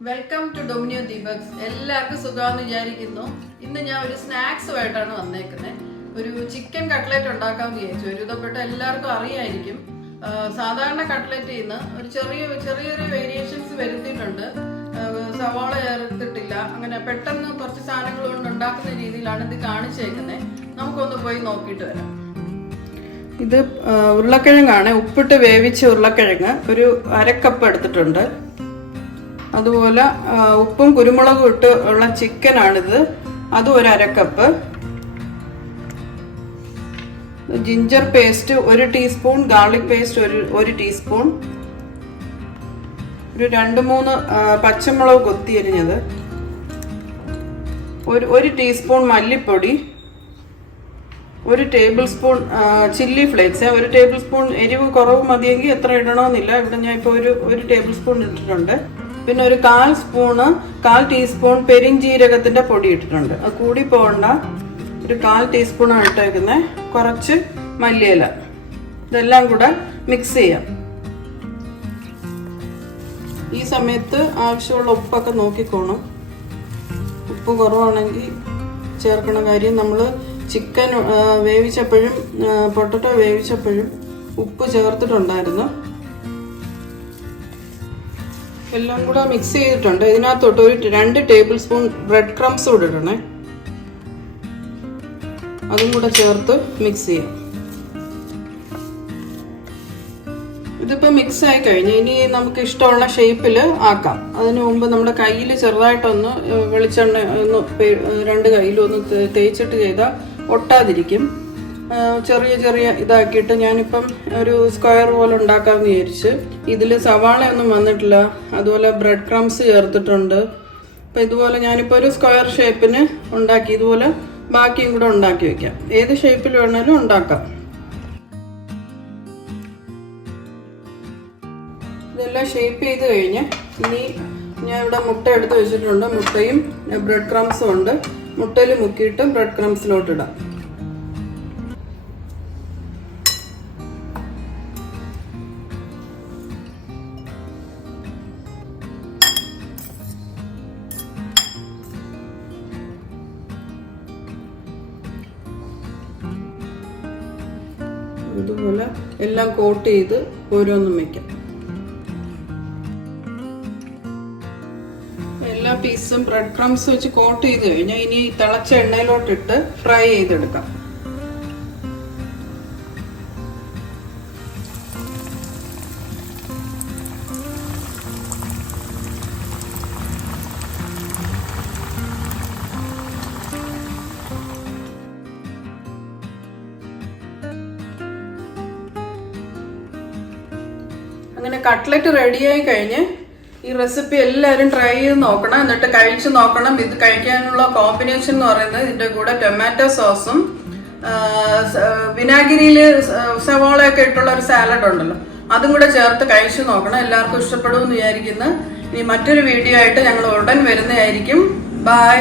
Welcome to DOMINIO DEEPAKS. എല്ലാവർക്കും സുഖമാണെന്ന് വിചാരിക്കുന്നു. ഇന്ന് ഞാൻ ഒരു സ്നാക്സുമായിട്ടാണ് വന്നേക്കുന്നത്. ഒരു ചിക്കൻ കട്ട്ലറ്റ് ഉണ്ടാക്കാൻ വിചാരിച്ചു. ഒരുവിധപ്പെട്ട എല്ലാവർക്കും അറിയായിരിക്കും. സാധാരണ കട്ട്ലറ്റിൽ നിന്ന് ഒരു ചെറിയ വേരിയേഷൻസ് വരുത്തിയിട്ടുണ്ട്. സവാള ചേർത്തിട്ടില്ല. അങ്ങനെ പെട്ടെന്ന് കുറച്ച് സാധനങ്ങൾ കൊണ്ട് ഉണ്ടാക്കുന്ന രീതിയിലാണ് ഇത് കാണിച്ചേക്കുന്നത്. നമുക്കൊന്ന് പോയി നോക്കിയിട്ട് വരാം. ഇത് ഉരുളക്കിഴങ്ങാണ്. ഉപ്പിട്ട് വേവിച്ച ഉരുളക്കിഴങ്ങ് ഒരു 1/2 കപ്പ് എടുത്തിട്ടുണ്ട്. അതുപോലെ ഉപ്പും കുരുമുളകും ഇട്ട് ഉള്ള ചിക്കനാണിത്, അതും ഒരു 1/2 cup. Ginger paste 1 teaspoon, garlic paste 1 teaspoon, ഒരു 2-3 പച്ചമുളക് കൊത്തിയരിഞ്ഞത്, 1 ടീസ്പൂൺ മല്ലിപ്പൊടി, 1 table spoon chilli flakes. 1 table spoon എരിവ് കുറവ് മതിയെങ്കിൽ എത്ര ഇടണമെന്നില്ല. ഇവിടെ ഞാൻ ഇപ്പോൾ ഒരു ടേബിൾ സ്പൂൺ ഇട്ടിട്ടുണ്ട്. പിന്നെ ഒരു 1/4 ടീസ്പൂൺ പെരിഞ്ജീരകത്തിന്റെ പൊടി ഇട്ടിട്ടുണ്ട്. അത് കൂടി പോകണ്ട. ഒരു 1/4 ടീസ്പൂണാണ് ഇട്ടേക്കുന്നത്. കുറച്ച് മല്ലിയില. ഇതെല്ലാം കൂടെ മിക്സ് ചെയ്യാം. ഈ സമയത്ത് ആവശ്യമുള്ള ഉപ്പൊക്കെ നോക്കിക്കോണം. ഉപ്പ് കുറവാണെങ്കിൽ ചേർക്കണ കാര്യം. നമ്മൾ ചിക്കൻ വേവിച്ചപ്പോഴും പൊട്ടറ്റോ വേവിച്ചപ്പോഴും ഉപ്പ് ചേർത്തിട്ടുണ്ടായിരുന്നു. എല്ലാം കൂടെ മിക്സ് ചെയ്തിട്ടുണ്ട്. ഇതിനകത്തോട്ട് ഒരു 2 ടേബിൾ സ്പൂൺ ബ്രെഡ് ക്രംസ് കൂടെ ഇടണേ. അതും കൂടെ ചേർത്ത് മിക്സ് ചെയ്യാം. ഇതിപ്പോൾ മിക്സ് ആയി കഴിഞ്ഞ് ഇനി നമുക്ക് ഇഷ്ടമുള്ള ഷേപ്പിൽ ആക്കാം. അതിനു മുമ്പ് നമ്മുടെ കയ്യിൽ ചെറുതായിട്ടൊന്ന് വെളിച്ചെണ്ണ ഒന്ന് 2 കയ്യിലും ഒന്ന് തേച്ചിട്ട് ചെയ്താൽ ഒട്ടാതിരിക്കും. ചെറിയ ഇതാക്കിയിട്ട് ഞാനിപ്പം ഒരു സ്ക്വയർ പോലെ ഉണ്ടാക്കാമെന്ന് വിചാരിച്ച്. ഇതിൽ സവാളയൊന്നും വന്നിട്ടില്ല. അതുപോലെ ബ്രെഡ് ക്രംസ് ചേർത്തിട്ടുണ്ട്. അപ്പം ഇതുപോലെ ഞാനിപ്പോൾ ഒരു സ്ക്വയർ ഷേപ്പിന് ഉണ്ടാക്കി. ഇതുപോലെ ബാക്കിയും കൂടെ ഉണ്ടാക്കി വെക്കാം. ഏത് ഷേപ്പിൽ വേണമെങ്കിലും ഉണ്ടാക്കാം. ഇതെല്ലാം ഷേപ്പ് ചെയ്ത് കഴിഞ്ഞ് ഇനി ഞാൻ ഇവിടെ മുട്ട എടുത്ത് വെച്ചിട്ടുണ്ട്. മുട്ടയും ബ്രെഡ് ക്രംസും ഉണ്ട്. മുട്ടയിൽ മുക്കിയിട്ട് ബ്രെഡ് ക്രംസിലോട്ടിടാം. ഇതുപോലെ എല്ലാം കോട്ട് ചെയ്ത് ഓരോന്നും വെക്കാം. എല്ലാ പീസും ബ്രെഡ് ക്രംസ് വെച്ച് കോട്ട് ചെയ്ത് കഴിഞ്ഞാൽ ഇനി തിളച്ച എണ്ണയിലോട്ടിട്ട് ഫ്രൈ ചെയ്തെടുക്കാം. അങ്ങനെ കട്ട്ലറ്റ് റെഡിയായി കഴിഞ്ഞ് ഈ റെസിപ്പി എല്ലാവരും ട്രൈ ചെയ്ത് നോക്കണം. എന്നിട്ട് കഴിച്ച് നോക്കണം. ഇത് കഴിക്കാനുള്ള കോമ്പിനേഷൻ എന്ന് പറയുന്നത് ഇതിൻ്റെ കൂടെ ടൊമാറ്റോ സോസും വിനാഗിരിയിൽ സവാളയൊക്കെ ഇട്ടുള്ള ഒരു സാലഡ് ഉണ്ടല്ലോ, അതും കൂടെ ചേർത്ത് കഴിച്ചു നോക്കണം. എല്ലാവർക്കും ഇഷ്ടപ്പെടുമെന്ന് വിചാരിക്കുന്നു. ഇനി മറ്റൊരു വീഡിയോ ആയിട്ട് ഞങ്ങൾ ഉടൻ വരുന്നതായിരിക്കും. ബൈ.